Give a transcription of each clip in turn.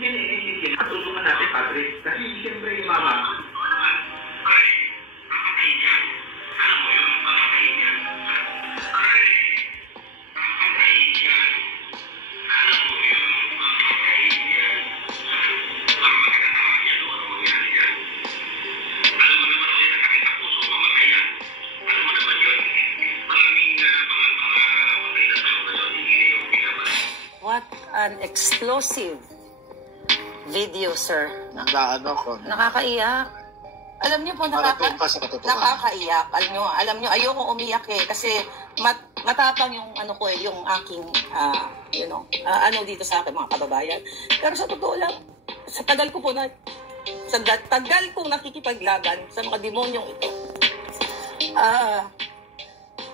hindi, matulungan natin, Patrick. Kasi siyempre yung mama, ay, nakakaingan. Alam mo yung nakakaingan. Ay, nakakaingan. Alam mo yung nakakaingan. Ang magkakatawa niya, ano mangyari yan? Alam mo naman, kaya nakakita puso mamatayan. Alam mo naman yun. Maraming mga patay na tao ngayon, hindi yung pinabalik. What an explosive video, sir. Nakakaiyak. Alam niyo po, nakakaiyak. Alam niyo, ayoko umiyak eh. Kasi matapang yung ano ko eh, yung aking, ano dito sa akin mga kababayan. Pero sa totoo lang, sa tagal ko po kong nakikipaglaban sa mga demonyong ito.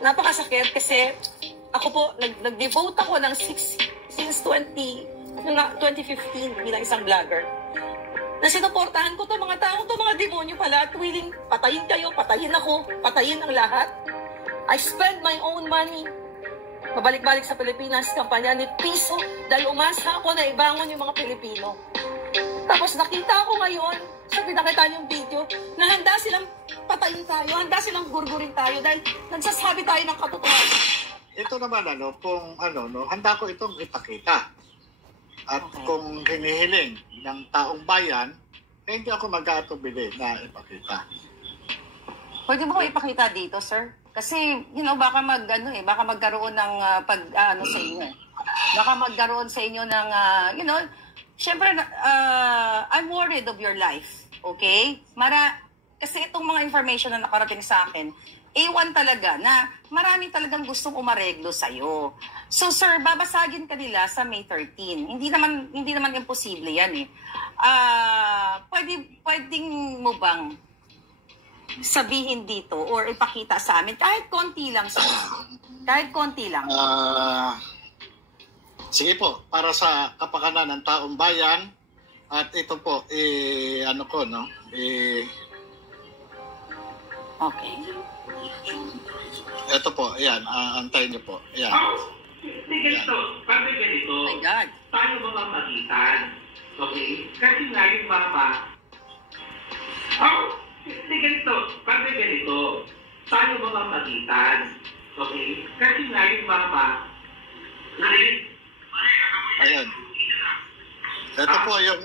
Napakasakit kasi ako po, nag-devote ako ng since 2015 bilang isang vlogger. Na sinuportahan ko to mga tao, to mga demonyo pala, at willing patayin kayo, patayin ako, patayin ang lahat. I spend my own money. Pabalik-balik sa Pilipinas, kampanya ni Piso, dahil umasa ako na ibangon yung mga Pilipino. Tapos nakita ko ngayon, sa pinakita niyong video, na handa silang patayin tayo, handa silang gurgurin tayo, dahil nagsasabi tayo ng katotohanan. Ito naman handa ko itong ipakita. At kung hinihiling ng taong bayan, hindi ako mag-aatubili na ipakita. Pwede mo ipakita dito, sir? Kasi, baka baka magkaroon ng sa inyo. Baka magkaroon sa inyo ng, syempre, I'm worried of your life. Okay? Kasi itong mga information na nakarating sa akin, A1 talaga na marami talagang gustong umareglo sa'yo. So sir, babasagin ka nila sa May 13. Hindi naman imposible yan eh. Pwedeng mo bang sabihin dito or ipakita sa amin kahit konti lang sir? Kahit konti lang. Sige po, para sa kapakanan ng taong bayan at ito po okay. Ito po, ayan, antayin niyo po. Ayan. Pag ganito, Oh my God. tayo mamamagitan. Okay? Kasi nga yung mama, pag ganito, tayo mamamagitan. Okay? Kasi nga yung mama, ayan. Ito po yung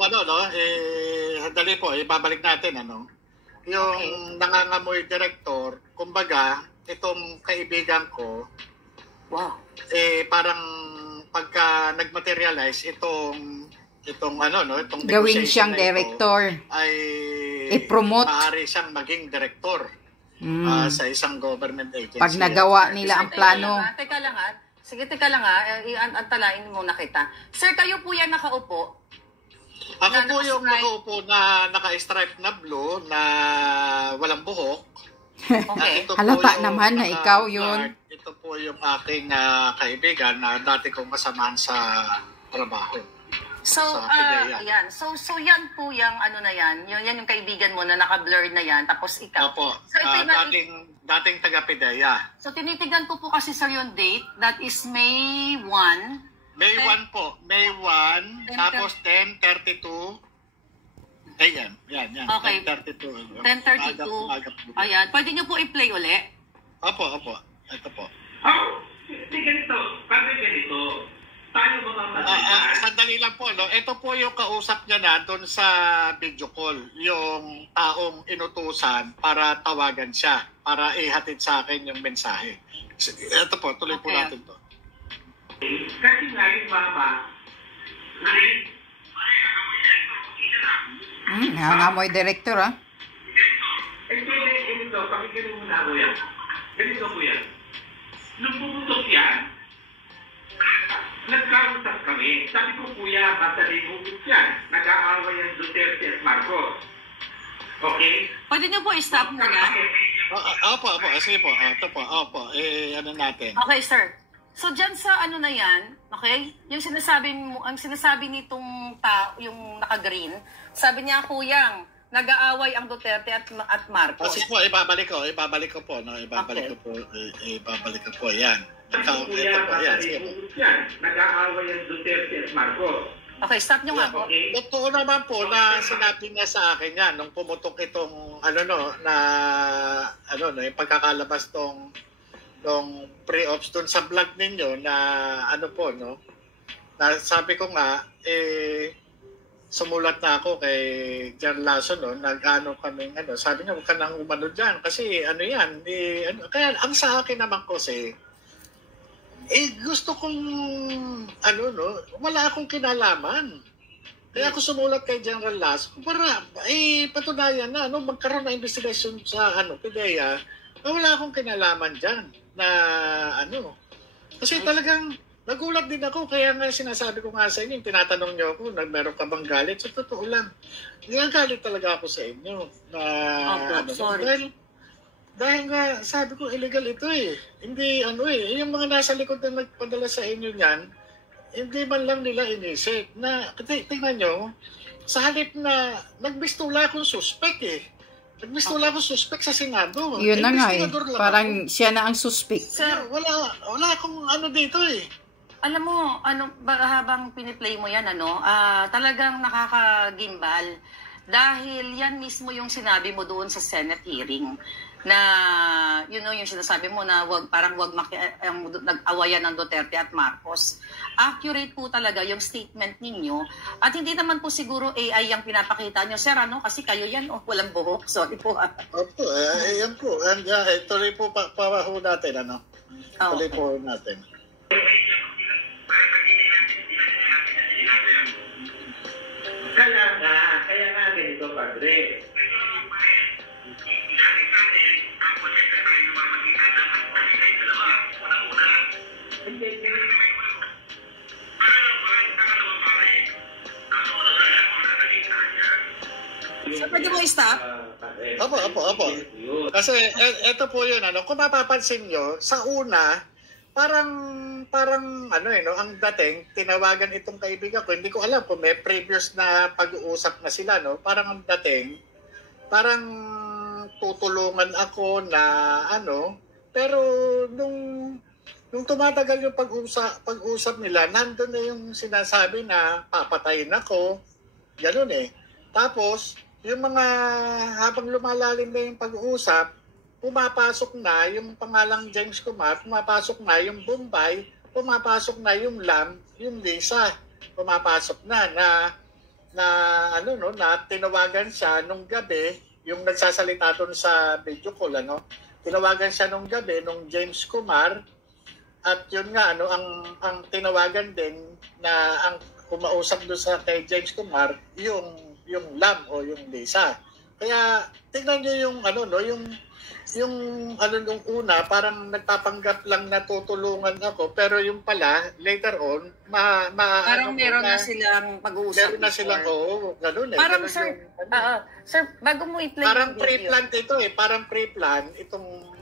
dali po, ibabalik natin, yung nangangamoy director, kumbaga, itong kaibigan ko, wow. Parang pagka nagmaterialize itong gawin siyang director, ay i-promote, maaari siyang maging director sa isang government agency. Pag nagawa nila ang plano. Teka lang antalain muna kita. Sir, kayo po yan nakaupo? Ako po yung nakaupo na naka-stripe na blue na walang buhok. Okay. Halata naman na ikaw yun. Ito po yung aking kaibigan na dati kong kasamahan sa trabaho. So, yan. So yan po yung yan. Yan yung kaibigan mo na naka-blurred na yan. Tapos ikaw. Opo. So, dating taga-PIDEA. So, tinitigan ko po kasi sir yung date. That is May 1. May 1 po. May 1. Tapos 10:32. Ayan. Okay. 10:32. 10:32. Ayan. Pwede nyo po i-play uli? Opo. Ito po. ganito, tayo mamamagitan. Sandali lang po, ito po yung kausap niya na doon sa video call, yung taong inutusan para tawagan siya, para ihatid sa akin yung mensahe. Ito po, tuloy po natin to. Kasi nga yung mama, Nangangamoy director, ha? Ganito, pakinggan mo na ako yan. Ganito po yan. Nung pumutok yan, nagkausap kami. Sabi ko, kuya, masalimugot yan. Nag-aaway ang Duterte at Marcos. Okay? Pwede niyo po i-stop muna? Opo. Sige po. Ito po. Opo. Natin. Okay, sir. So, dyan sa na yan, okay? Yung ang sinasabi nitong yung naka-green, sabi niya, kuyang, nag-aaway ang Duterte at Marcos. Kasi po, ibabalik ko po. Ibabalik ko po. Yan. Kuya, masalimugot yan. Nag-aaway ang Duterte at Marcos. Okay, stop nyo nga po. Totoo naman po na sinabi niya sa akin yan nung pumutok itong yung pagkakalabas nung pre-ops doon sa vlog ninyo na na sabi ko nga sumulat na ako kay Jan Lasso kaming sabi niya huwag ka nang umano diyan kasi kaya ang sa akin naman kasi gusto kong wala akong kinalaman. Kaya ako sumulat kay General Lasso para patunayan na magkaroon na investigation sa PIDEA na wala akong kinalaman diyan na kasi talagang nagulat din ako, kaya nga sinasabi ko nga sa inyo, tinatanong niyo ako, meron ka bang galit? Sa totoo lang, galit talaga ako sa inyo. Sorry. Dahil nga, sabi ko, illegal ito Hindi, yung mga nasa likod na nagpadala sa inyo niyan, hindi man lang nila inisip. Tingnan nyo, sa halip na nagbistula akong suspect Nagbistula akong suspect sa Senado. Yun na nga parang siya na ang suspect. Sir, wala akong dito Alam mo, habang piniplay mo yan, talagang nakakagimbal. Dahil yan mismo yung sinabi mo doon sa Senate hearing na, yung sinasabi mo na wag nag-awayan ng Duterte at Marcos. Accurate po talaga yung statement ninyo. At hindi naman po siguro AI yung pinapakita nyo. Sir, kasi kayo yan, walang buhok. Sorry po. Opo, yan po. Tuloy po pa natin, Tuloy po natin. Kaya nga ganito, Padre. So, pwede mo i-stop? Opo. Kasi ito po yun, kung mapapansin nyo, sa una, parang ang dating, tinawagan itong kaibigan ko, hindi ko alam kung may previous na pag-uusap na sila, Parang ang dating, parang tutulungan ako na pero nung tumatagal yung pag-usap nila, nandun na yung sinasabi na papatayin ako, ganun Tapos, yung mga habang lumalalim na yung pag-uusap, pumapasok na yung pangalang James Kumar, pumapasok na yung Bombay, pumapasok na yung Lam, yung Lisa, pumapasok na tinawagan siya nung gabi, yung nagsasalita doon sa video call, tinawagan siya nung gabi nung James Kumar, at yun nga, ang tinawagan din na ang kumausap doon sa kay James Kumar, yung Lam o yung Lisa. Kaya tingnan niyo yung nung una, parang nagpapanggap lang na tutulungan ako, pero yung pala, later on, parang meron na silang pag-uusap. Meron na silang, ganun Parang, ganun sir, sir, bago mo i-play parang yung video. pre-plan ito parang pre-plan, itong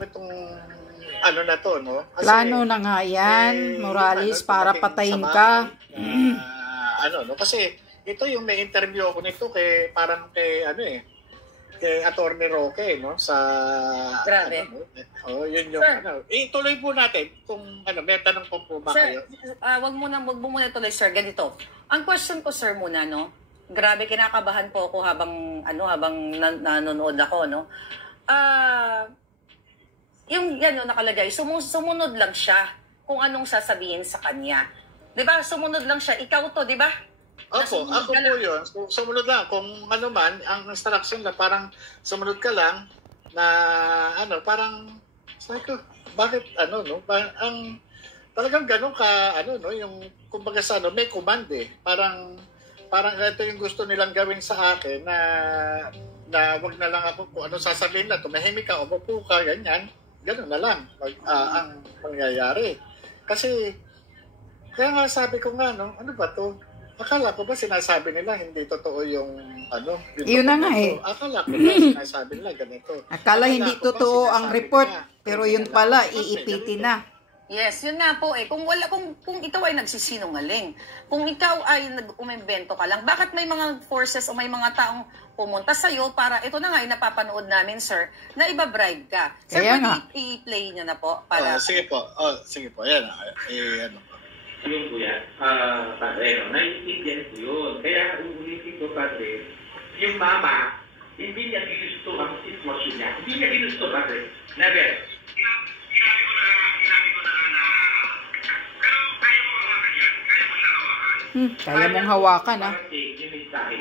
na to, Kasi, Plano na nga yan, Morales, para patayin ka. Kasi ito yung may interview ako nito kay Attorney Roque, sa Grabe. yun yung ituloy po natin kung may tanong po ba Sir, kayo? wag mo muna tuloy, sir, ganito. Ang question ko, sir, muna, grabe, kinakabahan po ako habang nanonood ako, yung nakalagay, sumunod lang siya kung anong sasabihin sa kanya. 'Di ba? Sumunod lang siya. Ikaw to, 'di ba? Opo, ako po yun. Sumunod lang. Kung man, ang instruction na parang sumunod ka lang na parang sabi ko, bakit talagang ganun ka, yung kumbaga sa may command Parang ito yung gusto nilang gawin sa akin na wag na lang ako kung anong sasabihin na, tumahimik ka, umupo ka, ganyan. Ganun na lang ang pangyayari. Kasi, kaya nga sabi ko nga, ano ba to? Akala ko ba sinasabi nila hindi totoo yung Yun na nga Akala ko ba sinasabi nila ganito? Akala hindi totoo ang report, pero yun pala, iipitin na. Yes, yun nga po kung ikaw ay nagsisinungaling, kung ikaw ay nag-umimbento ka lang, bakit may mga forces o may mga taong pumunta sa'yo para, ito na nga yung napapanood namin, sir, na iba-bribe ka. Sir, kaya pwede i-play nyo na po para... Sige po. Ayan. Yung kuya, padre, no? Naiintindihan ko yun. Kaya uulitin ko, padre, yung mama, hindi niya ginusto ang sitwasyon niya. Hindi niya ginusto, padre. Never. Sinabi ko na, pero kaya mo hawakan yan. Kaya mo siya hawakan. Kaya mong hawakan, ah. Yung mensahe.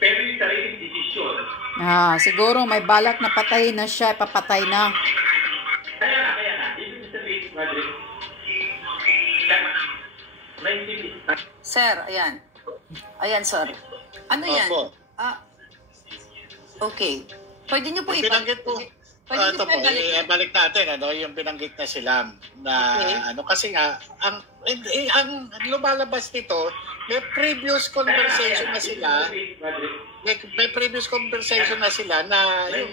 Pero yung sariling desisyon. Siguro may balak na patayin na siya, papatay na. Kaya na. Ibig sabihin, padre, Sir, ayan. Ayan, sir. Ano yan? Opo. Okay. Pwede niyo po Yung binanggit po, Pwede niyo ito po po, ibalik. balik natin, yung binanggit na si Lam, na Okay. kasi nga, ang lumalabas nito, may previous conversation na sila, may previous conversation na sila na yung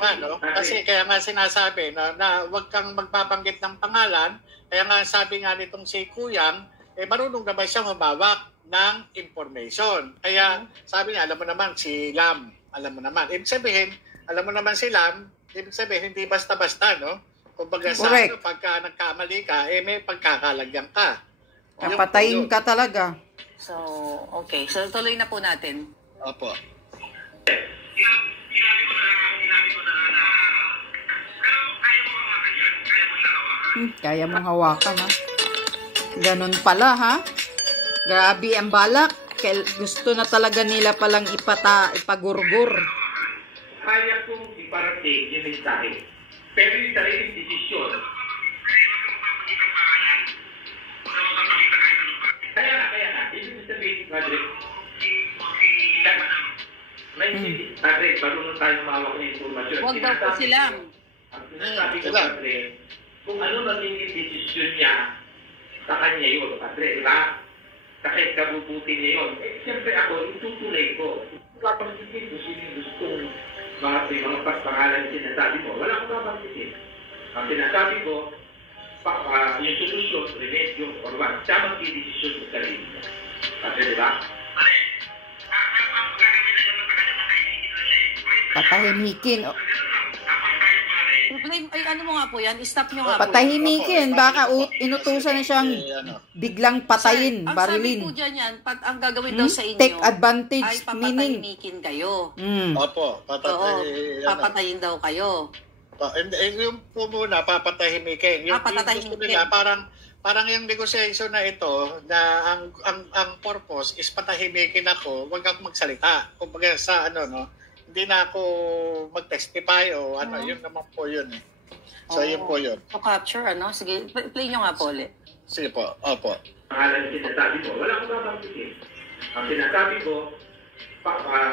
kasi kaya nga sinasabi na huwag kang magbabanggit ng pangalan, kaya nga sabi nga nitong si Kuyang, marunong naman siyang humawak ng information. Kaya sabi niya, alam mo naman si Lam, alam mo naman. Ibig sabihin, alam mo naman si Lam, ibig sabihin, hindi basta-basta, no? Kumbaga sa pagka nagkamali ka, may pagkakalagyan ka. Papatayin ka talaga. So, okay. So, tuloy na po natin. Opo. Sinabi ko na, pero kaya mo hawakan yan. Kaya mo siya hawakan. Kaya mong hawakan, ha? Ganun pala, ha? Grabe ang balak. Gusto na talaga nila palang ipagurgur. Kaya kong iparating yung mensahe. Pero yung sariling desisyon. Kaya na. Ibig sabihin, padre, padre, marunong tayo mawak ng informasyon. Huwag daw po sila. Ang sinasabi ko, padre, kung ano naging desisyon niya, sa kanya yun, padre, diba? Kahit kabubuti niya yun. Siyempre ako, itutuloy ko. Papansikin ko sino yung gustong mga pangalan yung sinasabi mo. Wala akong papansikin. Ang sinasabi ko, yung solusyon, remedyo, or what, siya magdidesisyon sa sarili niya. Kasi diba? Patahimikin. Ay, ano mo nga po yan? Stop nyo nga po. Patahimikin. Baka inutusan na siyang biglang patayin, Ang barilin. sabi po dyan yan, ang gagawin daw sa inyo, Take advantage, ay meaning. papatahimikin kayo. Opo. Papatayin daw kayo. Yung po muna, papatahimikin. Yung gusto nila, parang yung negosyasyon na ito, na ang purpose is patahimikin ako, wag akong magsalita. Kumbaga sa hindi na ako mag-testify o yun naman po yun eh. So yun po yun. So capture, Sige, play nyo nga po ulit. Sige po, opo. Pangalan yung sinasabi mo, wala akong papansikin. Ang sinasabi ko,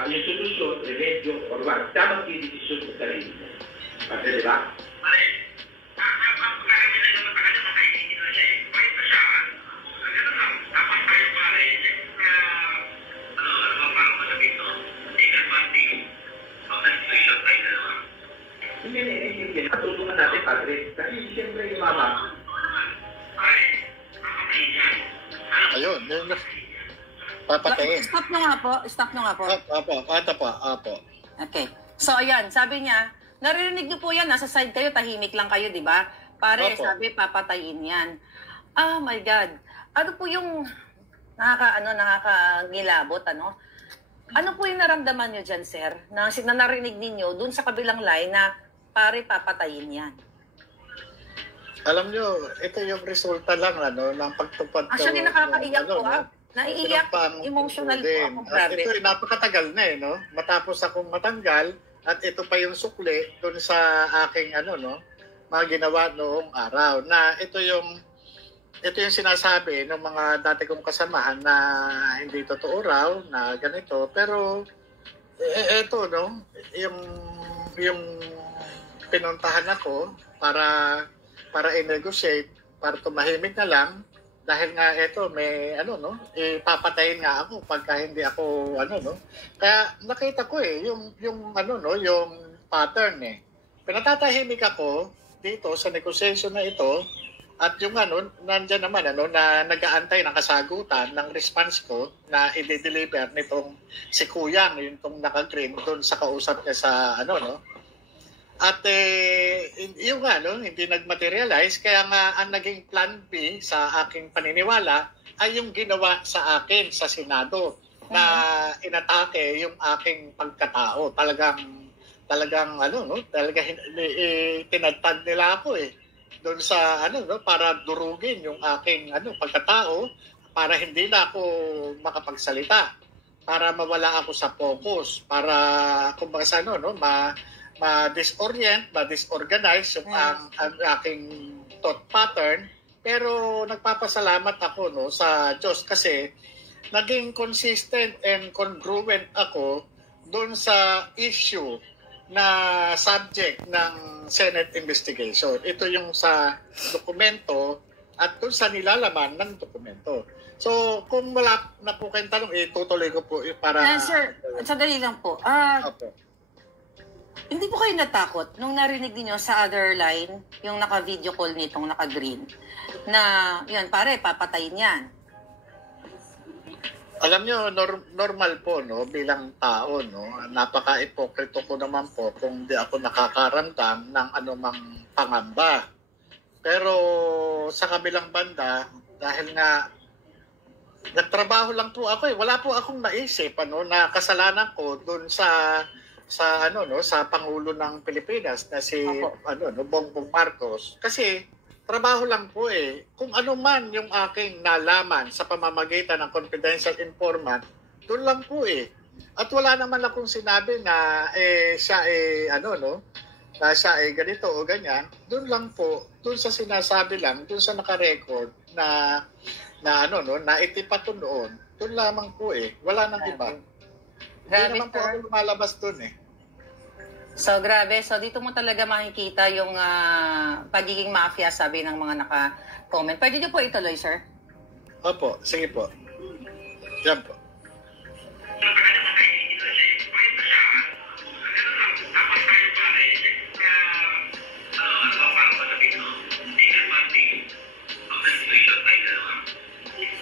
yung solusyon, remedyo, or what, siya magdidesisyon sa sarili niya. Kasi diba? Hindi. Natulungan natin, padre. Kasi siyempre yung mama. Ayun, papatayin. Stop nyo nga po. Opo. Okay. So, ayan, sabi niya, naririnig niyo po yan, nasa side kayo, tahimik lang kayo, di ba? Pare, Opo. sabi, papatayin yan. Oh my God. Ano po yung nakakangilabot, Ano po yung naramdaman niyo dyan, sir? Na narinig ninyo dun sa kabilang line na, pare, papatayin yan. Alam nyo, ito yung resulta lang ng pagtupad ko. Actually, nakakaiyak po, Naiiyak, emotional po ako, At grabe. ito, napakatagal na matapos akong matanggal, at ito pa yung sukli dun sa aking mga ginawa noong araw. Na ito yung sinasabi ng mga dati kong kasamahan na hindi totoo raw, na ganito. Pero, ito, yung pinuntahan ako para i-negotiate, para tumahimik na lang, dahil nga ito may ipapatayin nga ako pagka hindi ako Kaya nakita ko yung yung pattern Pinatatahimik ako dito sa negotiation na ito, at yung nandiyan naman na nag-aantay ng kasagutan ng response ko na i-deliver nitong si Kuyang, yung naka-green doon sa kausap niya sa At yung ano, hindi nagmaterialize, kaya nga ang naging plan B sa aking paniniwala ay yung ginawa sa akin sa Senado na inatake yung aking pagkatao. Talagang ano, no? Tinadtad nila ako doon sa ano, no, para durugin yung aking ano pagkatao, para hindi na ako makapagsalita, para mawala ako sa focus, para kumbaga sa ano, no, ma-disorient, ma-disorganize yung ang aking thought pattern. Pero nagpapasalamat ako, no, sa Diyos kasi naging consistent and congruent ako doon sa issue na subject ng Senate investigation. Ito yung sa dokumento at doon sa nilalaman ng dokumento. So, kung wala na po kayong tanong, tutuloy ko po para... Sir, sandali lang po. Opo. Hindi po kayo natakot nung narinig niyo sa other line, yung naka-video call nitong naka-green, na, yun, pare, papatayin yan. Alam nyo, normal po, no, bilang tao, no, napaka-ipokrito ko naman po kung di ako nakakaramdam ng anumang pangamba. Pero sa kabilang banda, dahil nga nagtrabaho lang po ako wala po akong naisip na kasalanan ko doon sa ano, no, sa Pangulo ng Pilipinas na si Bongbong Marcos, kasi trabaho lang po kung ano man yung aking nalaman sa pamamagitan ng confidential informant, doon lang po at wala naman akong sinabi na siya ano, no, na siya ganito o ganyan. Doon lang po, doon sa sinasabi lang, doon sa naka-record na ano, no, na itipato noon, doon lamang po wala nang iba. Hindi naman po ako lumalabas doon So, grabe. So, dito mo talaga makikita yung pagiging mafia, sabi ng mga naka-comment. Pwede niyo po ituloy, sir? Opo, sige po. Yan po.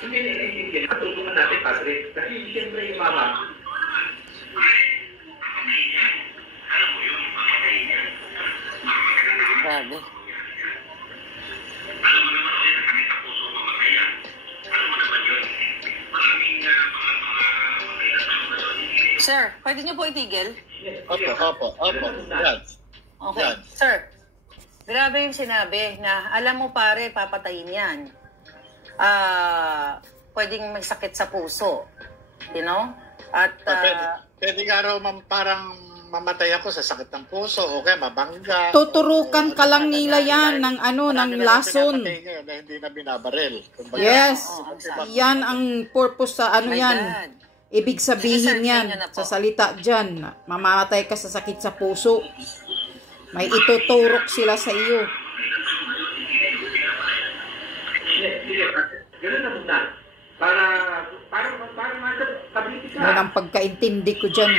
Hindi, tutulungan natin, Padre. Kasi siyempre yung mama, Grabe. alam mo naman ako yung sakit sa puso mamataya. Alam mo naman yun. Maraming mga Sir, pwede niyo po itigil? Opo. Yan. Okay. Yan. Sir, grabe yung sinabi na alam mo pare, papatayin yan. Pwedeng may sakit sa puso. You know? At pwede nga raw parang mamatay ako sa sakit ng puso o kaya mabangga. Tuturukan ka lang nila yan ng ano, ng lason. Na hindi na binabaril. Kumbaga, Yes. diba? Yan ang purpose sa ano My yan. God. Ibig sabihin Sige, sir, yan, tingnan na po. sa salita dyan, mamamatay ka sa sakit sa puso. May ituturok sila sa iyo. Sige, gano'n na muna. Para nasa stability ka. Yan ang pagkaintindi ko dyan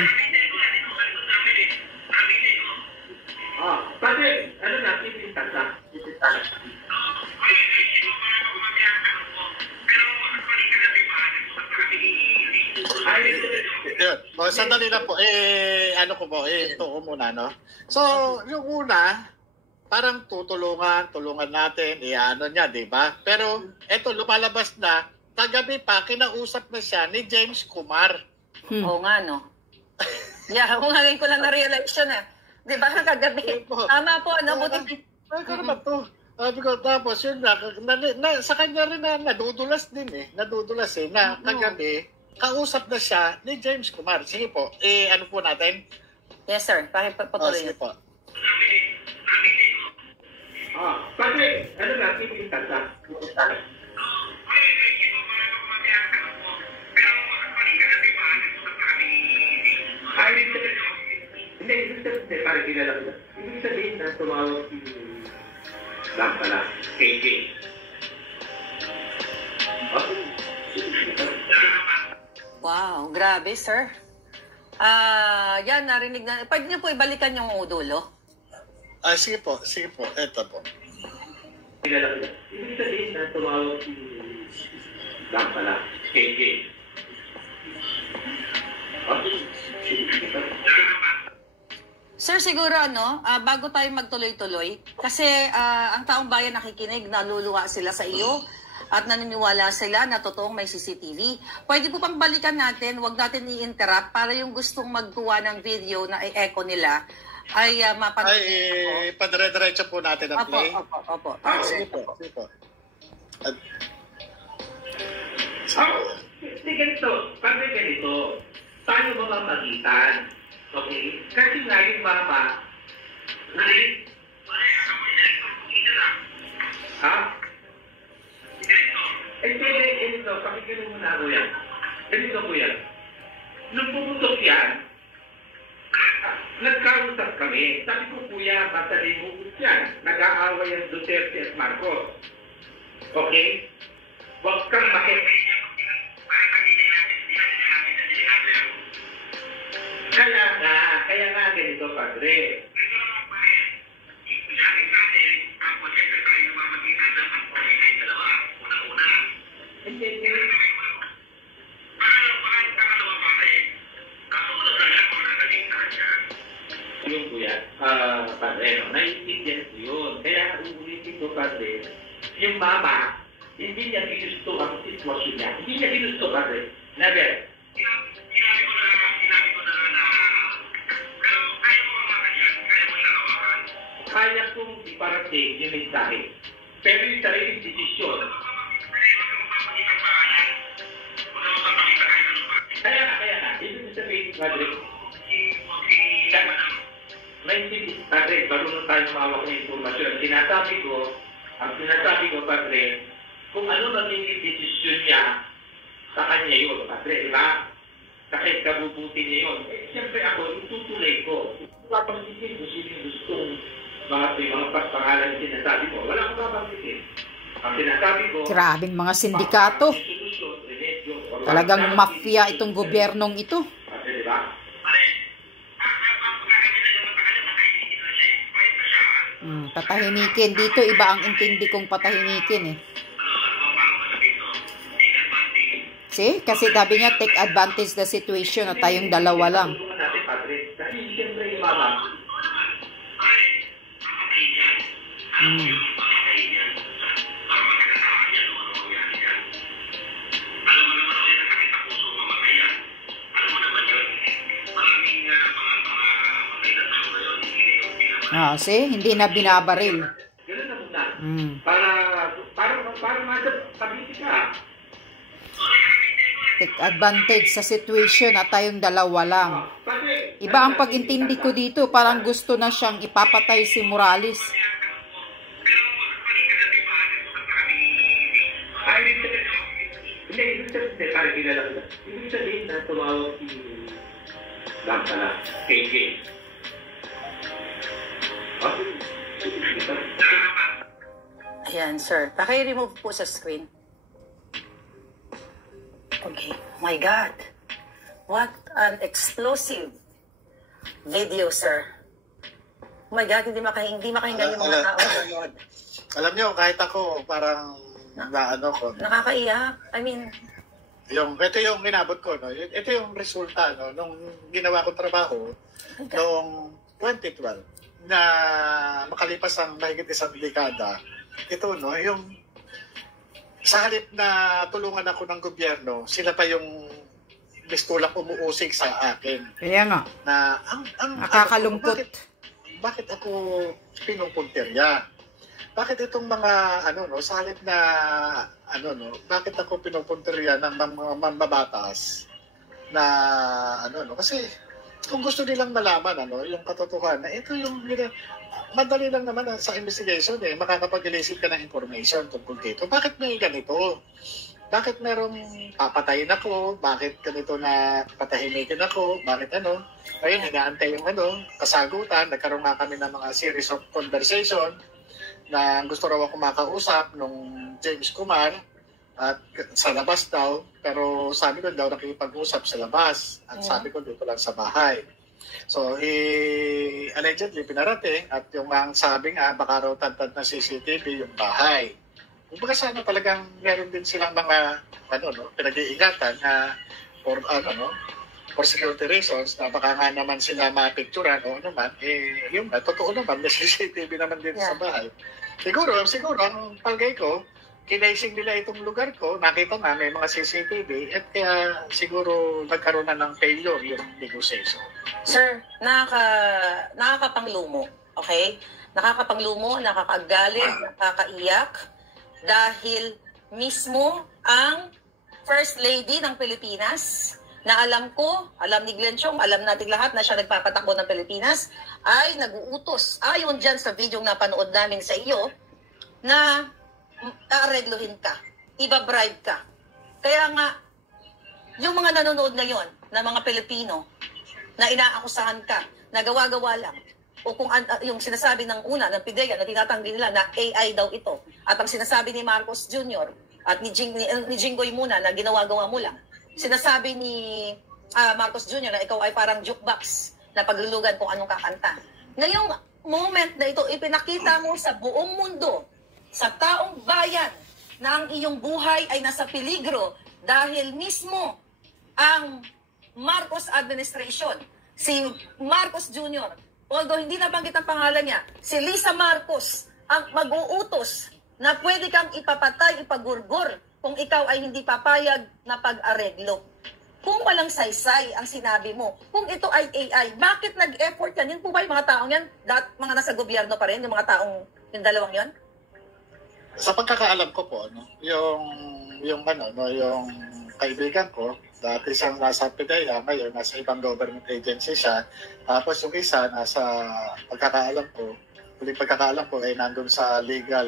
Padre, ano na, pipintas na. Sandali lang po. Ano ko po, ito ko muna, no? So, yung una, parang tulungan natin, ano niya, di ba? Pero, eto, lumalabas na, kagabi pa, kinausap na siya ni James Kumar. Oo nga, no? Yeah, ako nga ngayon ko lang na-realize yun Di ba, kagabi? Tama po, no? Buti. Ano ba to? Sabi ko, tapos yun na, sa kanya rin na nadudulas din nadudulas na kagabi, kausap na siya ni James Kumar. Sige po, ano po natin? Yes, sir. Pakipatuloy Sige po. Padre, ano na, pipintas na. Hindi, parang kilala ko. Ibig sabihin na tumawag si Lam pala, KJ. Wow, grabe, sir. Yan, narinig na. Pwede niyo po ibalikan yung dulo? Sige po, eto po. Kilala ko. Ibig sabihin na tumawag si Lam pala, KJ. Sir, siguro bago tayo magtuloy-tuloy, kasi ang taong bayan nakikinig, naluluwa sila sa iyo at naniniwala sila na totoong may CCTV. Pwede po pang balikan natin, wag natin i-interrupt para yung gustong magkuha ng video na i-echo nila ay mapanood. Ay, padire-diretso po natin ang play. Opo. Sige po. Ganito, tayo mamamagitan. Okay? Kasi nga yung mama, ha? Ganito, pakikilo mo na ako yan. Ganito po yan. Nung pumutok yan, nagkausap kami. Sabi ko, kuya, matali mo yan. Nag-aaway ang Duterte at Marcos. Okay? Huwag kang Kaya nga ganito, Padre. Yung kuya, Padre, naiintindihan ko yun. Kaya uulitin ko, Padre, yung mama, hindi niya ginusto ang sitwasyon niya. Hindi niya ginusto, Padre. Never. Kaya kong iparating yung mensahe. Pero yung sariling desisyon. Kaya na. Ibig sabihin, Padre. Padre, marunong tayo mawak ng informasyon. Ang sinasabi ko, Padre, kung ano magiging desisyon niya, sa kanya yun, Padre, di ba? Kahit kabubuti niya yun. Siyempre ako, itutuloy ko. Papansisin ko sino yung gustong mga pangalan yung sinasabi ko. Wala akong papansisin. Ang sinasabi ko, Grabing mga sindikato. Talagang mafia itong gobyernong ito. Padre, di ba? Patahimikin. Dito iba ang intindi kong patahimikin eh. See? Kasi sabi niya, take advantage the situation na tayong dalawa lang. Natin, Padre. Kasi siyempre yung mama, See? Hindi na binabaril. gano'n na muna. Para makapagpabiti ka. Take advantage sa situation na tayong dalawa lang. Iba ang pag-intindi ko dito. Parang gusto na siyang ipapatay si Morales. Hindi, parang kilala ko. Ibig sabihin na tumawag si Damsala, KK. Ayan, sir. Paki-remove po sa screen. Okay. My God. What an explosive video, sir. Oh my God, hindi makahinggan yung mga tao nanonood. Alam niyo, kahit ako, parang ko. Nakakaiyak. I mean, Ito yung inabot ko, no? Ito yung resulta, no? Nung ginawa ko trabaho, noong 2012, na makalipas ang mahigit isang dekada, ito, no? Yung sa halip na tulungan ako ng gobyerno, sila pa yung mistulang umuusig sa akin. Kaya nga. Na, Nakakalungkot. bakit ako pinupunterya? Bakit itong mga, sa halip na, bakit ako pinupunterya ng mga mambabatas na, kasi kung gusto nilang malaman, yung katotohanan, ito yung, madali lang naman sa investigation makakapag-elicit ka ng information tungkol dito. Bakit may ganito? Bakit merong papatayin ako? Bakit ganito na patahimikin ako? Bakit Ngayon, hinaantay yung kasagutan. Nagkaroon nga kami ng mga series of conversation na gusto raw ako makausap nung James Kumar at sa labas daw. Pero sabi ko daw nakipag-usap sa labas. At sabi ko dito lang sa bahay. So, allegedly pinarating at yung ang sabi nga, baka raw tantad na CCTV yung bahay. Kumbaga sana talagang meron din silang mga pinag-iingatan na for security reasons, na baka nga naman sila mapicturan o ano man, yun na, totoo naman, may CCTV naman dito sa bahay. Siguro, ang palagay ko, kinaising nila itong lugar ko, nakita na may mga CCTV, at kaya siguro nagkaroon na ng failure yung negotiation. Sir, nakakapanglumo, okay? Nakakapanglumo, nakakagalit, nakakaiyak, dahil mismo ang First Lady ng Pilipinas, na alam ni Glenn Chong, alam natin lahat na siya nagpapatakbo ng Pilipinas, ay nag-uutos, ayon dyan sa video napanood namin sa iyo, na aaregluhin ka, ibabribe ka. Kaya nga, yung mga nanonood ngayon na mga Pilipino na inaakusahan ka, na gawa-gawa lang, o kung yung sinasabi ng una, ng PIDEA, na tinatanggi nila na AI daw ito, at ang sinasabi ni Marcos Jr., at ni Jinggoy muna na ginawa-gawa mo lang. Sinasabi ni Marcos Jr. na ikaw ay parang jukebox na paglulugan kung anong kakanta. Ngayong moment na ito, ipinakita mo sa buong mundo, sa taong bayan, na ang iyong buhay ay nasa peligro dahil mismo ang Marcos administration, si Marcos Jr., although hindi nabanggit ang pangalan niya, si Lisa Marcos ang mag-uutos na pwede kang ipapatay, ipagurgur kung ikaw ay hindi papayag na pag-areglo. Kung walang saysay ang sinabi mo, kung ito ay AI, bakit nag-effort yan? Yun po ba yung mga taong yan? Mga nasa gobyerno pa rin, yung mga taong, yung dalawang yan? Sa pagkakaalam ko po, yung kaibigan ko, dati siyang nasa PIDEA, ngayon nasa ibang government agency siya. Tapos yung isa, pagkakaalam ko ay nandun sa legal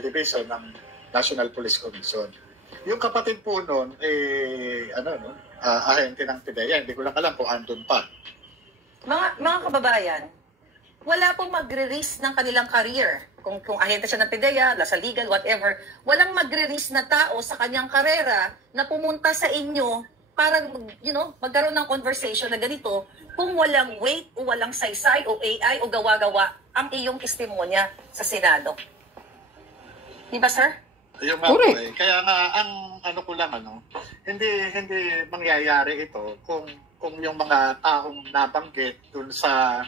division ng National Police Commission. Yung kapatid po noon, ahente ng PIDEA, hindi ko lang alam kung andun pa. Mga kababayan, wala pong magre-risk ng kanilang career. Kung ahente siya ng PIDEA, sa legal, whatever, walang magre-risk na tao sa kanyang karera na pumunta sa inyo para, magkaroon ng conversation na ganito kung walang weight o walang saysay o AI o gawa-gawa ang iyong testimonya sa Senado. Di ba, sir? Yung correct. Kaya nga, ang hindi mangyayari ito kung yung mga taong nabanggit dun sa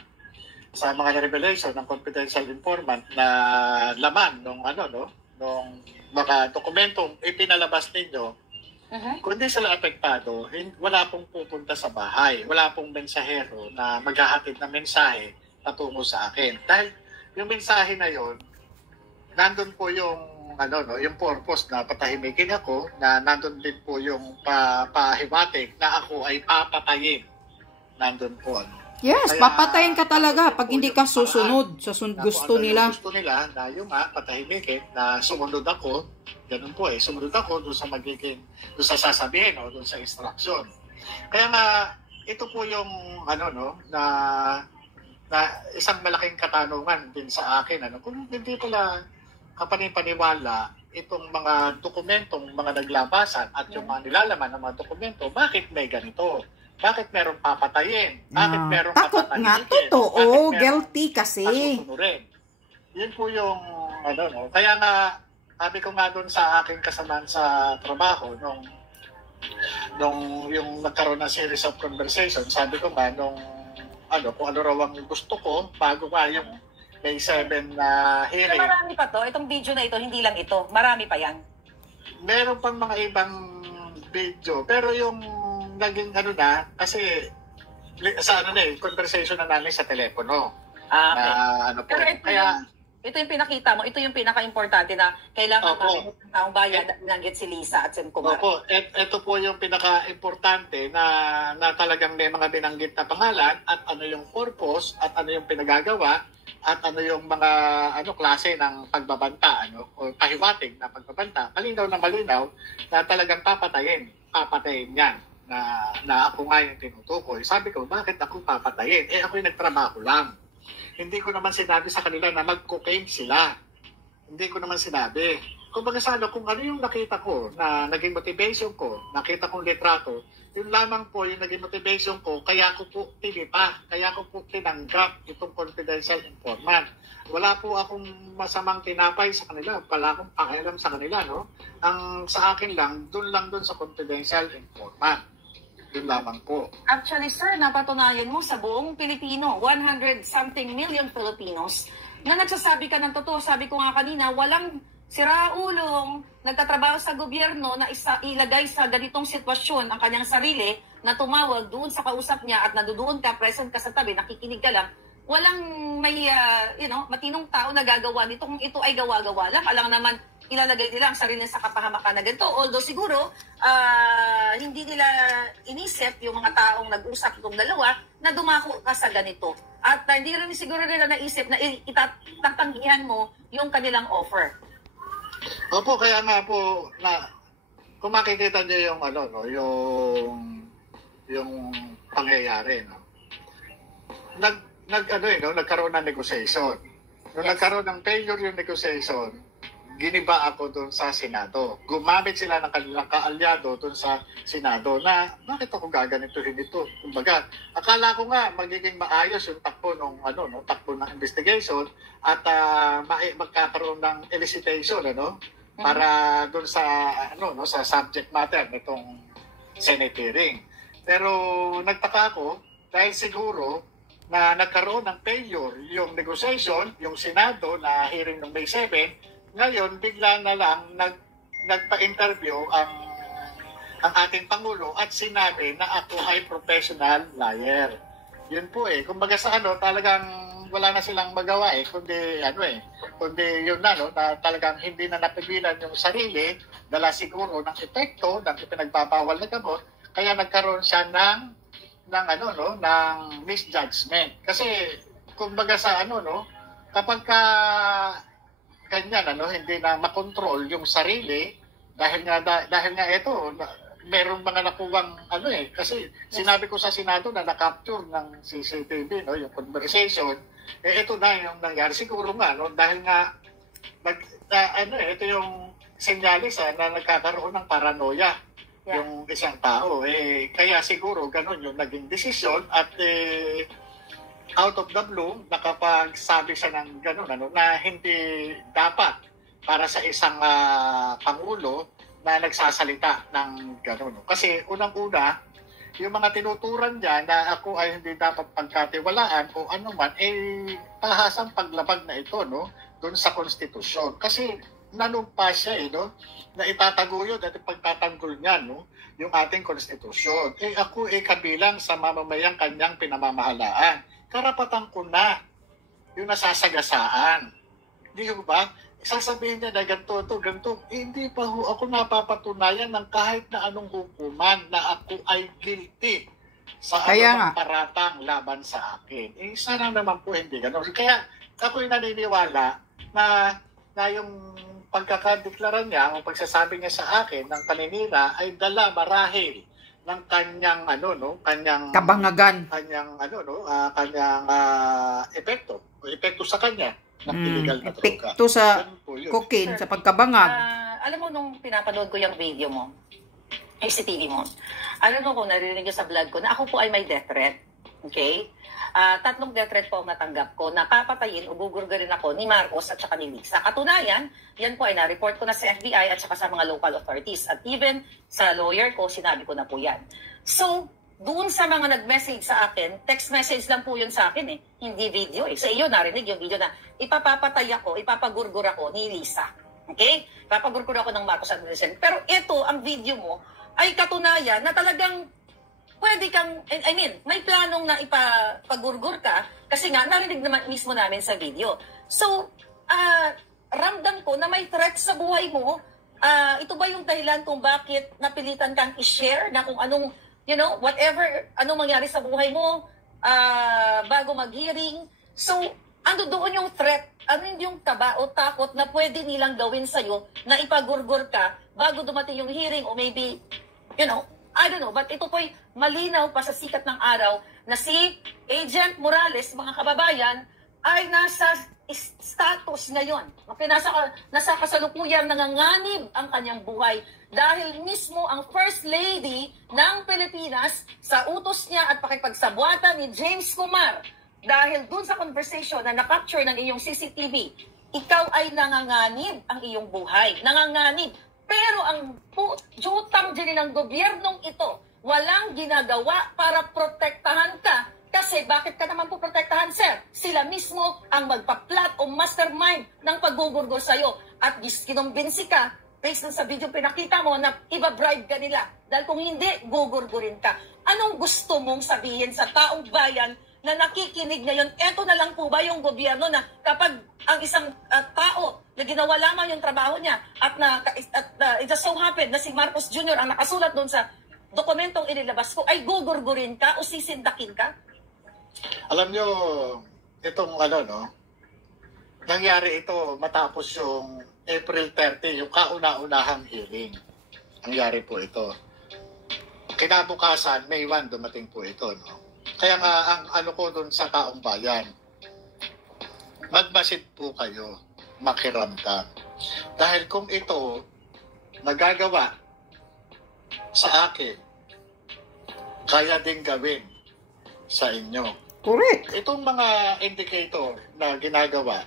mga revelation ng confidential informant na laman nung mga dokumentong ipinalabas ninyo, kung hindi sila apektado, wala pong pupunta sa bahay, wala pong mensahero na maghahatid ng mensahe patungo sa akin. Dahil yung mensahe na yon, nandun po yung yung purpose na patahimikin ako, na nandun din po yung pahiwatig na ako ay papatayin. Nandun po Yes, kaya, papatayin ka talaga pag hindi ka susunod sa gusto nila. Gusto nila na yung patahimikin, na sumunod ako, ganun po sumunod ako doon sa sasabihin o doon sa instruction. Kaya nga, ito po yung na isang malaking katanungan din sa akin, kung hindi pala kapanipaniwala itong mga dokumentong mga naglabasan at yung mga nilalaman ng mga dokumento, bakit may ganito? Bakit meron papatayin? Bakit meron takot nga, totoo. Guilty kasi. Pasusunurin. Yun po yung, Kaya nga, sabi ko nga doon sa aking kasamaan sa trabaho, nung yung nagkaroon ng series of conversation, sabi ko nga, kung ano raw ang gusto ko, bago nga yung May 7 na hearing. So, marami pa to. Itong video na ito, hindi lang ito. Marami pa yan. Meron pang mga ibang video. Pero yung naging kasi sa conversation na namin sa telepono. Okay. Pero ito yung pinakita mo, ito yung pinaka-importante na kailangan namin ng taong bayan nanggit si Lisa at Sen Kumar. Opo, ito po yung pinaka-importante na talagang may mga binanggit na pangalan at ano yung purpose at ano yung pinagagawa at ano yung mga klase ng pagbabanta o pahiwatig na pagbabanta. Malinaw na talagang papatayin yan. Na ako nga yung tinutukoy. Sabi ko, bakit ako papatayin? Ako yung nagtrabaho lang. Hindi ko naman sinabi sa kanila na mag-cocaine sila. Hindi ko naman sinabi. Kung ano yung nakita ko, na naging motivation ko, nakita kong litrato, yun lamang po yung naging motivation ko, kaya ko po tinipa, kaya ko po tinanggap itong confidential informant. Wala po akong masamang tinapay sa kanila, wala akong pakialam sa kanila, Ang sa akin lang doon sa confidential informant. Yun lamang po. Actually, sir, napatunayan mo sa buong Pilipino, 100-something million Filipinos, na nagsasabi ka ng totoo. Sabi ko nga kanina, walang siraulong nagtatrabaho sa gobyerno na ilagay sa ganitong sitwasyon ang kanyang sarili na tumawag doon sa kausap niya at nandoon ka, present ka sa tabi, nakikinig ka lang. Walang may, matinong tao na gagawa nito kung ito ay gawa-gawa lang. Alang naman, ilalagay nila ang sarili sa kapahamakan na ganito. Although siguro, hindi nila inisip yung mga taong nag-usap itong dalawa na dumako ka sa ganito. At hindi rin siguro nila naisip na itatanggihan mo yung kanilang offer. Opo, kaya nga po, na, kung makikita niyo yung, yung pangyayari, no? Nagkaroon ng negotiation. Nung nagkaroon ng failure yung negotiation, giniba ako doon sa Senado. Gumamit sila ng kanilang kaalyado doon sa Senado na bakit ako gaganituhin ito? Kumbaga, akala ko nga magiging maayos yung takbo ng investigation at magkakaroon ng elicitation, para doon sa sa subject matter nitong Senate hearing. Pero nagtaka ako dahil siguro na nagkaroon ng failure yung negotiation, yung Senado na hearing ng May 7. Ngayon, bigla na lang nagpa-interview ang ating Pangulo at sinabi na ako ay professional liar. Yun po kumbaga sa talagang wala na silang magawa kundi yun na talagang hindi na napigilan yung sarili, dala siguro ng epekto ng ipinagbabawal na gamot, kaya nagkaroon siya ng misjudgment. Kasi kumbaga sa kapag ganyan hindi na makontrol yung sarili dahil nga ito merong mga nakuwang kasi sinabi ko sa Senado na na-capture ng CCTV yung conversation, ito na yung nangyari siguro nga dahil nga ito yung senyalis na nagkakaroon ng paranoia yung isang tao kaya siguro ganun yung naging desisyon at out of the blue, nakapagsabi siya ng gano'n, na hindi dapat para sa isang Pangulo na nagsasalita ng gano'n. Kasi unang-una, yung mga tinuturan niya na ako ay hindi dapat pagkatiwalaan o anuman, tahasang paglabag na ito, doon sa konstitusyon. Kasi nanumpa siya, na itataguyod at ipagtatanggol niya, yung ating konstitusyon. Ako kabilang sa mamamayang kanyang pinamamahalaan. Karapatan ko na yung nasasagasaan. Di ba? Sasabihin niya na ganito. Hindi pa ako napapatunayan ng kahit na anong hukuman na ako ay guilty sa anumang paratang laban sa akin. Sana naman po hindi gano'n. Kaya ako'y naniniwala na yung pagkakadeklara niya, o pagsasabi niya sa akin ng paninira ay dala marahil ng kanyang kanyang kabangagan, kanyang epekto sa kanya ng illegal na droga. Epekto sa cocaine, sa pagkabangag. Alam mo, nung pinapanood ko yung video mo, CCTV mo, alam mo kung narinig ko sa vlog ko na ako po ay may death threat. Okay? 3 death threat po ang natanggap ko na papatayin o gugurgarin ako ni Marcos at saka ni Lisa. Katunayan, yan po ay na-report ko na sa FBI at saka sa mga local authorities. At even sa lawyer ko, sinabi ko na po yan. So, doon sa mga nag-message sa akin, text message lang po yun sa akin hindi video Sa iyo narinig yung video na ipapapatay ako, ipapagurgur ako ni Lisa. Okay? Ipapagurgur ako ng Marcos at Lisa. Pero ito, ang video mo, ay katunayan na talagang pwede kang, may planong na ipagurgur ka kasi nga narinig naman mismo namin sa video. So, ramdam ko na may threat sa buhay mo. Ito ba yung dahilan kung bakit napilitan kang i-share na kung anong, whatever, anong mangyari sa buhay mo bago mag-hearing? So, ano doon yung threat? Ano yung kaba o takot na pwede nilang gawin sa'yo na ipagurgur ka bago dumating yung hearing o maybe, I don't know, but ito po'y malinaw pa sa sikat ng araw na si Agent Morales, mga kababayan, ay nasa status ngayon. Nasa kasalukuyan nanganganib ang kanyang buhay dahil mismo ang First Lady ng Pilipinas sa utos niya at pakipagsabwatan ni James Kumar dahil dun sa conversation na na-capture ng iyong CCTV, ikaw ay nanganganib ang iyong buhay. Nanganganib. Pero ang jutang din ng gobyernong ito walang ginagawa para protektahan ka. Kasi bakit ka naman po protektahan, sir? Sila mismo ang magpa-plot o mastermind ng paggugurgol sa'yo. At kinumbinsi ka, based sa video pinakita mo, na iba-bribe ka nila. Dahil kung hindi, gugurgurin ka. Anong gusto mong sabihin sa taong bayan na nakikinig ngayon? Eto na lang po ba yung gobyerno na kapag ang isang tao na ginawa lamang yung trabaho niya at it just so happened na si Marcos Jr. ang nakasulat doon sa dokumentong inilabas ko, ay gugurgurin ka o sisindakin ka? Alam nyo, itong nangyari ito matapos yung April 30, yung kauna-unahang hearing. Nangyari po ito. Kinabukasan, May 1, dumating po ito. No? Kaya nga, ang ko dun sa taong bayan, magbasid po kayo, makiramdam. Dahil kung ito nagagawa sa akin, kaya din gawin sa inyo. Correct. Itong mga indicator na ginagawa,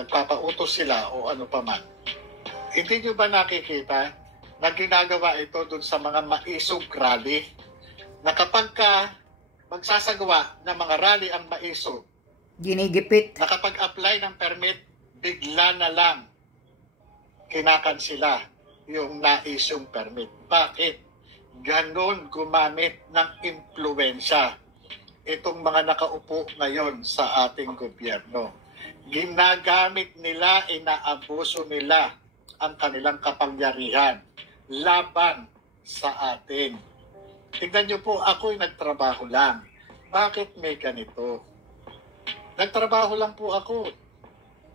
nagpapautos sila o ano pa man, hindi nyo ba nakikita na ginagawa ito dun sa mga maisog rally? Na kapag ka magsasagawa ng mga rally ang maisog, Ginigipit. na kapag apply ng permit, bigla na lang kinakansila yung naisong permit. Bakit? Ganon gumamit ng impluensya itong mga nakaupo ngayon sa ating gobyerno. Ginagamit nila, inaabuso nila ang kanilang kapangyarihan laban sa atin. Tignan nyo po, ako'y nagtrabaho lang. Bakit may ganito? Nagtrabaho lang po ako.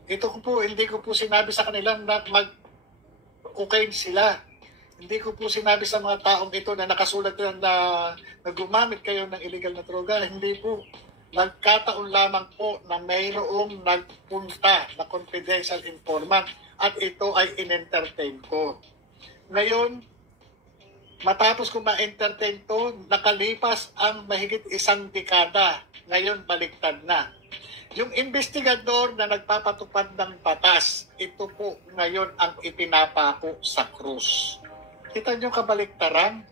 Hindi ko po sinabi sa kanila na mag-cocaine sila. Hindi ko po sinabi sa mga taong ito na nakasulat na gumamit kayo ng illegal na droga. Hindi po. Nagkataon lamang po na mayroong nagpunta na confidential informant at ito ay in-entertain ko. Ngayon, matapos ko ma-entertain to, nakalipas ang mahigit 1 dekada. Ngayon, baliktad na. Yung investigador na nagpapatupad ng batas, ito po ngayon ang ipinapako sa krus. Kita nyo kabaliktaran?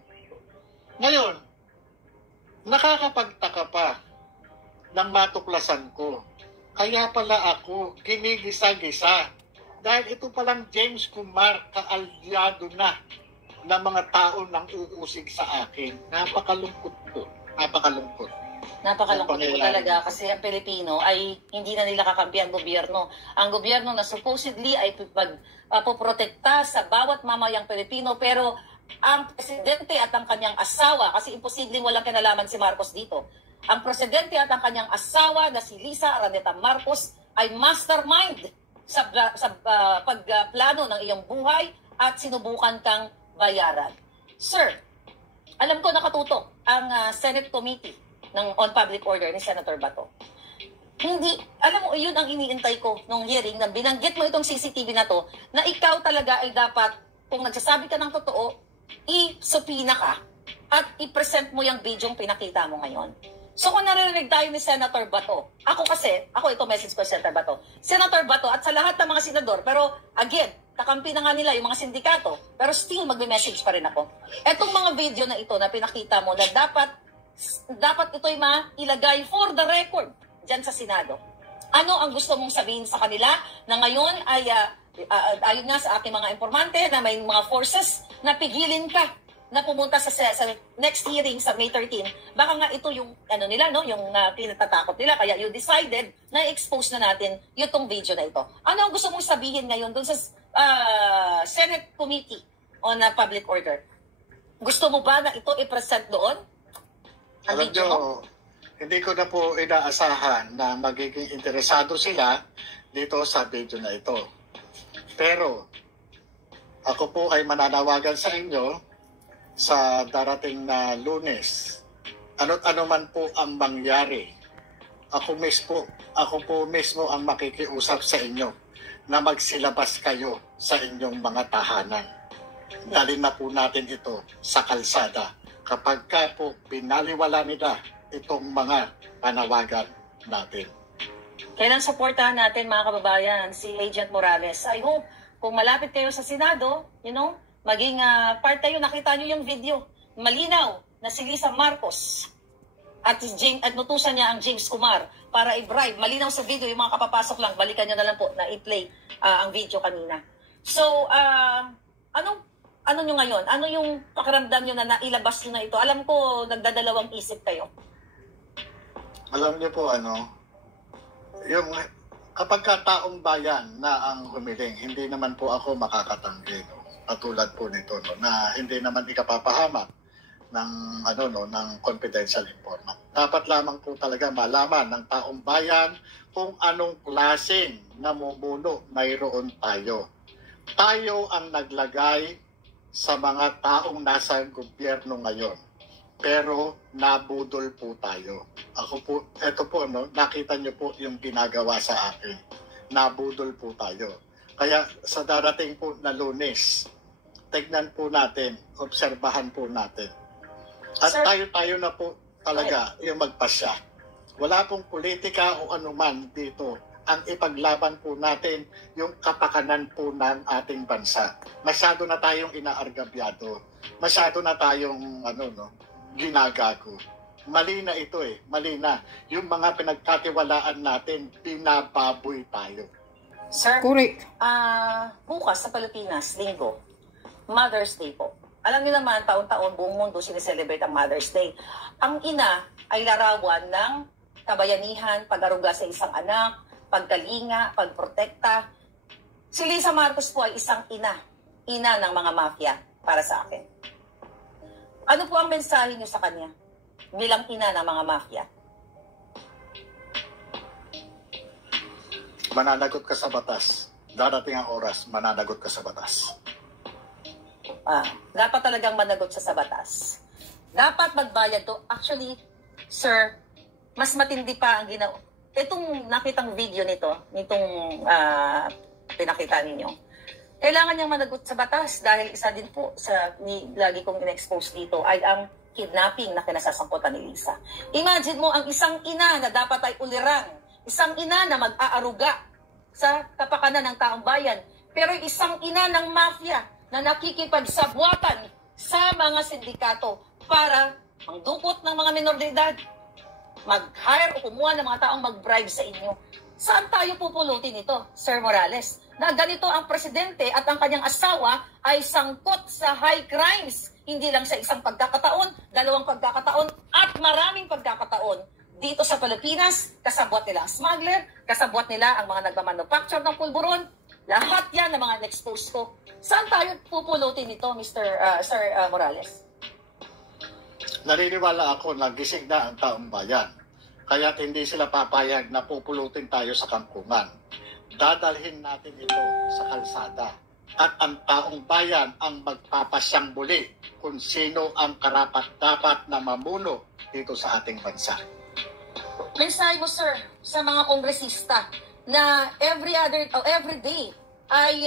Ngayon, nakakapagtaka pa ng matuklasan ko. Kaya pala ako ginigisa-gisa. Dahil ito palang James Kumar, kaalyado na ng mga tao nang uusig sa akin. Napakalungkot po. Napakalungkot. Napakalungkot po talaga kasi ang Pilipino ay hindi na nila kakampi ang gobyerno. Ang gobyerno na supposedly ay poprotekta sa bawat mamayang Pilipino, pero ang presidente at ang kanyang asawa, kasi imposibleng walang kinalaman si Marcos dito, ang presidente at ang kanyang asawa na si Lisa Araneta Marcos ay mastermind sa pagplano ng iyong buhay at sinubukan kang bayaran. Sir, alam ko nakatutok ang Senate Committee on Public Order ni Senator Bato. Hindi, alam mo, yun ang iniintay ko nung hearing na binanggit mo itong CCTV na to, na ikaw talaga ay dapat, kung nagsasabi ka ng totoo, i-subpoena ka at i-present mo yung video pinakita mo ngayon. So kung naririnig tayo ni Senator Bato, ako ito message ko Senator Bato. Senator Bato at sa lahat ng mga senador, pero again, kakampi na nga nila yung mga sindikato, pero still magme-message pa rin ako. Etong mga video na ito na pinakita mo na dapat ito'y mailagay for the record dyan sa Senado. Ano ang gusto mong sabihin sa kanila na ngayon ay ayon nga sa aking mga informante na may mga forces na pigilin ka na pumunta sa next hearing sa May 13, baka nga ito yung nila, no, yung kinatatakot nila, kaya you decided na expose na natin yung video na ito. Ano ang gusto mong sabihin ngayon doon sa Senate Committee on Public Order? Gusto mo ba na ito i-present doon? Alam nyo, hindi ko na po inaasahan na magiging interesado sila dito sa video na ito. Pero ako po ay mananawagan sa inyo sa darating na Lunes. Ano't ano man po ang mangyari, ako po mismo ang makikiusap sa inyo na magsilabas kayo sa inyong mga tahanan. Dalhin na po natin ito sa kalsada kapag ka po binaliwala nila itong mga panawagan natin. Kailan supportahan natin mga kababayan si Agent Morales? I hope kung malapit kayo sa Senado, maging part tayo, nakita nyo yung video. Malinaw na si Lisa Marcos at nutusan niya ang James Kumar para i-bribe. Malinaw sa video, yung mga kapapasok lang, balikan nyo na lang po na i-play ang video kanina. So, ano nyo ngayon? Ano yung pakiramdam nyo na nailabas nyo na ito? Alam ko, nagdadalawang isip kayo. Alam niyo po, yung kapag taong bayan na ang humiling, hindi naman po ako makakatanggi, no? Katulad po nito, no, na hindi naman ikapapahamak ng ng confidential informant. Dapat lamang po talaga malaman ng taong bayan kung anong klaseng namumuno mayroon tayo. Tayo ang naglagay sa mga taong nasa gobyerno ngayon. Pero nabudol po tayo. Ito po, no, nakita niyo po yung ginagawa sa akin. Nabudol po tayo. Kaya sa darating po na Lunes, tignan po natin, obserbahan po natin. At Sir, tayo na po talaga yung magpasya. Wala pong politika o anuman dito. Ang ipaglaban po natin yung kapakanan po ng ating bansa. Masyado na tayong inaargabyado. Masyado na tayong ginagago. Mali na ito Mali na. Yung mga pinagkatiwalaan natin, binababoy tayo. Sir, Correct. bukas sa Pilipinas, Linggo, Mother's Day po. Alam niyo naman, taon-taon buong mundo sineselebrate ang Mother's Day. Ang ina ay larawan ng kabayanihan, pag-aruga sa isang anak, pagkalinga, pagprotekta. Si Lisa Marcos po ay isang ina ng mga mafia para sa akin. Ano po ang mensahe niyo sa kanya bilang ina ng mga mafia? Mananagot ka sa batas. Darating ang oras, mananagot ka sa batas. Dapat talagang managot sa batas. Dapat magbayad to. Actually, sir, mas matindi pa ang ginawa. Itong nakitang video nitong pinakita ninyo, kailangan niyang managot sa batas dahil isa din po sa lagi kong in-expose dito ay ang kidnapping na kinasasangkutan ni Lisa. Imagine mo ang isang ina na dapat ay ulirang, isang ina na mag-aaruga sa kapakanan ng taong bayan, pero isang ina ng mafia na nakikipagsabwatan sa mga sindikato para mangdukot ng mga minor de edad, mag-hire o kumuha ng mga taong mag-bribe sa inyo. Saan tayo pupulutin ito, Sir Morales? Na ganito ang presidente at ang kanyang asawa ay sangkot sa high crimes. Hindi lang sa isang pagkakataon, dalawang pagkakataon, at maraming pagkakataon. Dito sa Pilipinas, kasabwat nila ang smuggler, kasabwat nila ang mga nagmamanufacture ng pulburon. Lahat yan ng mga na-expose ko. Saan tayo pupulutin ito, Sir Morales? Naniniwala ako na gising na ang taong bayan. Kaya't hindi sila papayag na pupulutin tayo sa kampungan. Dadalhin natin ito sa kalsada. At ang taong bayan ang magpapasyang muli kung sino ang karapat-dapat na mamuno dito sa ating bansa. Mensahe mo, sir, sa mga kongresista na every day ay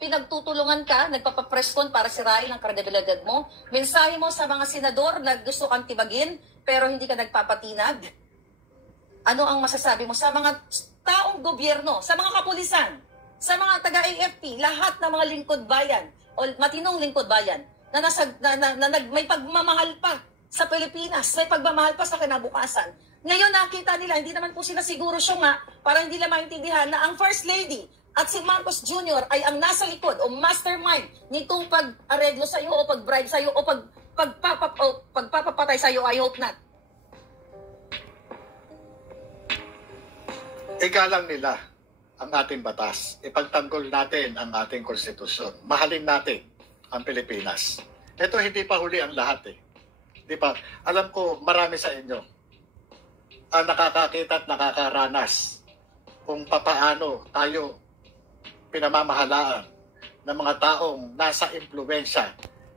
pinagtutulungan ka, nagpapapreskon para sirain ang kredibilidad mo. Mensahe mo sa mga senador na gusto kang tibagin pero hindi ka nagpapatinag. Ano ang masasabi mo sa mga taong gobyerno, sa mga kapulisan, sa mga taga-AFP, lahat ng mga lingkod bayan o matinong lingkod bayan na may pagmamahal pa sa Pilipinas, may pagmamahal pa sa kinabukasan. Ngayon nakita nila, hindi naman po sila siguro nga para hindi nila maintindihan na ang First Lady at si Marcos Jr. ay ang nasa likod o mastermind nitong pag-areglo sa iyo o pag-bribe sa iyo o pagpapapatay sa iyo. I hope not. Igalang nila ang ating batas. Ipagtanggol natin ang ating konstitusyon. Mahalin natin ang Pilipinas. Ito hindi pa huli ang lahat Di ba? Alam ko marami sa inyo ang nakakakita at nakakaranas kung papaano tayo pinamamahalaan ng mga taong nasa impluwensya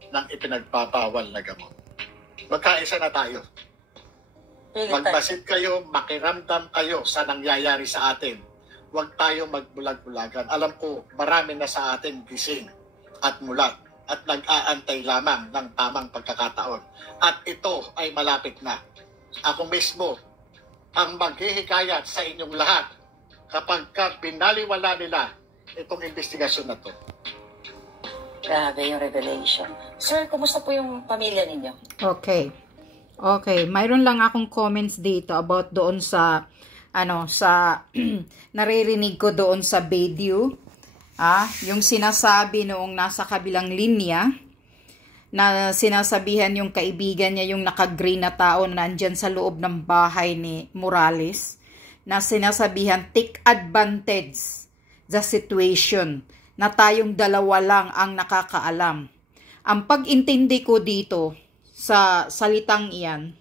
ng ipinagbabawal na gamot. Magkaisa na tayo. Magbasit kayo, makiramdam kayo sa nangyayari sa atin. Huwag tayo magbulag-bulagan. Alam ko, marami na sa atin gising at mulat at nag-aantay lamang ng tamang pagkakataon. At ito ay malapit na. Ako mismo ang maghihikayat sa inyong lahat kapag binaliwala nila itong investigasyon na to. Grabe yung revelation. Sir, kumusta po yung pamilya ninyo? Okay. Okay, mayroon lang akong comments dito about doon sa naririnig ko doon sa video. Yung sinasabi noong nasa kabilang linya na sinasabihan yung kaibigan niya, yung naka-green na tao na nandyan sa loob ng bahay ni Morales, na sinasabihan, take advantage the situation, na tayong dalawa lang ang nakakaalam. Ang pag-intindi ko dito sa salitang iyan,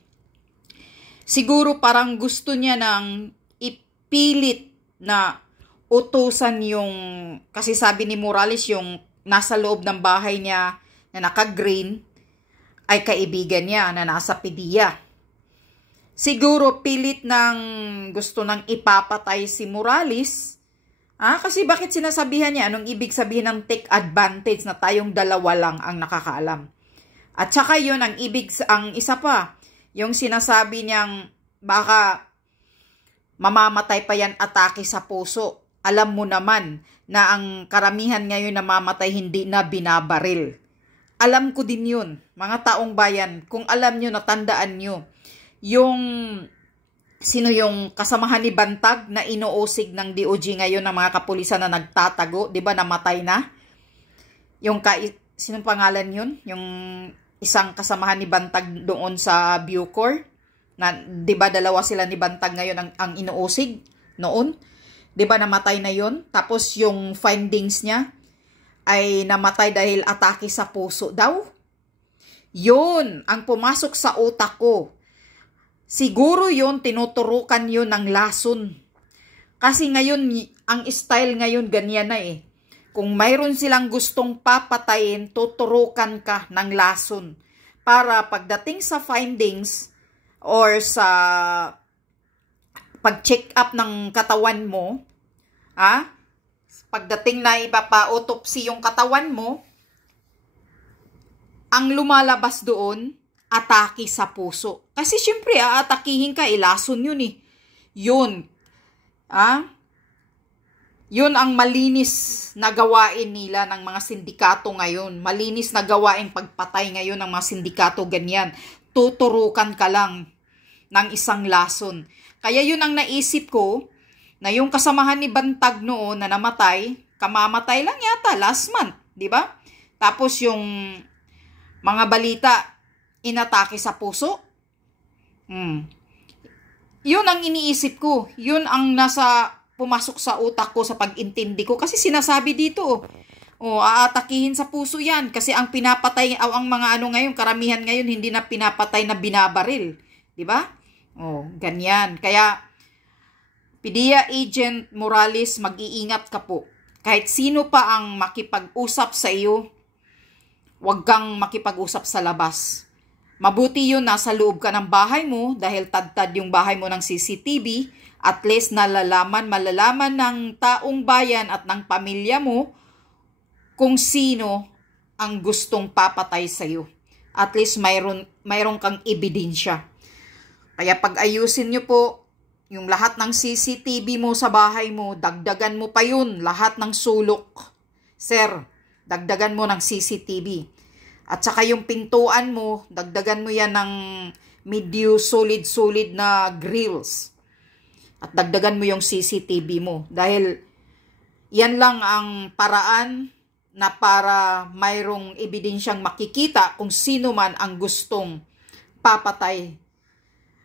siguro parang gusto niya nang ipilit na utusan yung, kasi sabi ni Morales yung nasa loob ng bahay niya na naka-green ay kaibigan niya na nasa PDEA. Siguro pilit ng gusto nang ipapatay si Morales. Kasi bakit sinasabihan niya? Anong ibig sabihin ng take advantage na tayong dalawa lang ang nakakaalam? At saka yun, ang isa pa, yung sinasabi niyang baka mamamatay pa yan atake sa puso. Alam mo naman na ang karamihan ngayon namamatay hindi na binabaril. Alam ko din yun, mga taong bayan. Kung alam nyo, natandaan nyo, sino yung kasamahan ni Bantag na inuusig ng DOJ ngayon ng mga kapulisan na nagtatago, di ba namatay na? Sinong pangalan yun? Yung isang kasamahan ni Bantag doon sa Bucor, na di ba dalawa sila ni Bantag ngayon ang inuusig noon? Di ba namatay na yun? Tapos yung findings niya ay namatay dahil atake sa puso daw. Yun ang pumasok sa utak ko. Siguro yun, tinuturukan yun ng lason. Kasi ngayon, ang style ngayon ganyan na eh. Kung mayroon silang gustong papatayin, tuturukan ka ng lason. Para pagdating sa findings or sa pag-check up ng katawan mo, pagdating na ipapa-autopsy yung katawan mo, ang lumalabas doon, atake sa puso. Kasi syempre, aatakihin ka, ilason yun eh. Yun. Yun ang malinis na gawain nila ng mga sindikato ngayon. Malinis na gawain pagpatay ngayon ng mga sindikato, ganyan. Tuturukan ka lang ng isang lason. Kaya yun ang naisip ko, na yung kasamahan ni Bantag noon na namatay, kamamatay lang yata last month, di ba? Tapos yung mga balita, inatake sa puso. Yun ang iniisip ko. Yun ang pumasok sa utak ko sa pag-intindi ko. Kasi sinasabi dito, aatakihin sa puso yan. Kasi ang pinapatay, ang mga ngayon, karamihan ngayon, hindi na pinapatay na binabaril. Diba? Ganyan. Kaya, PDEA Agent Morales, mag-iingat ka po. Kahit sino pa ang makipag-usap sa iyo, huwag kang makipag-usap sa labas. Mabuti yun, nasa loob ka ng bahay mo dahil tad-tad yung bahay mo ng CCTV. At least malalaman ng taong bayan at ng pamilya mo kung sino ang gustong papatay sa iyo. At least mayroon kang ebidensya. Kaya pag-ayusin nyo po yung lahat ng CCTV mo sa bahay mo, dagdagan mo pa yun, lahat ng sulok. Sir, dagdagan mo ng CCTV. At saka yung pintuan mo, dagdagan mo yan ng medyo solid na grills. At dagdagan mo yung CCTV mo. Dahil yan lang ang paraan na para mayroong ebidensyang makikita kung sino man ang gustong papatay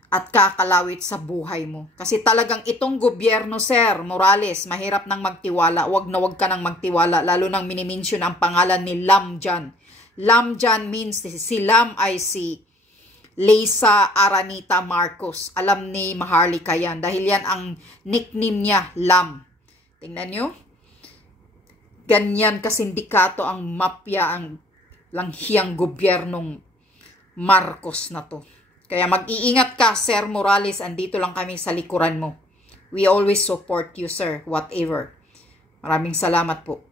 at kakalawit sa buhay mo. Kasi talagang itong gobyerno, Sir Morales, mahirap nang magtiwala. Wag ka nang magtiwala. Lalo nang minimension ang pangalan ni Lam John. Lam John means, si Lam ay si Leysa Aranita Marcos. Alam ni Maharlika yan. Dahil yan ang nickname niya, Lam. Tingnan nyo. Ganyan kasindikato ang mafia, ang langhiyang gobyernong Marcos na to. Kaya mag-iingat ka, Sir Morales. Andito lang kami sa likuran mo. We always support you, sir. Whatever. Maraming salamat po.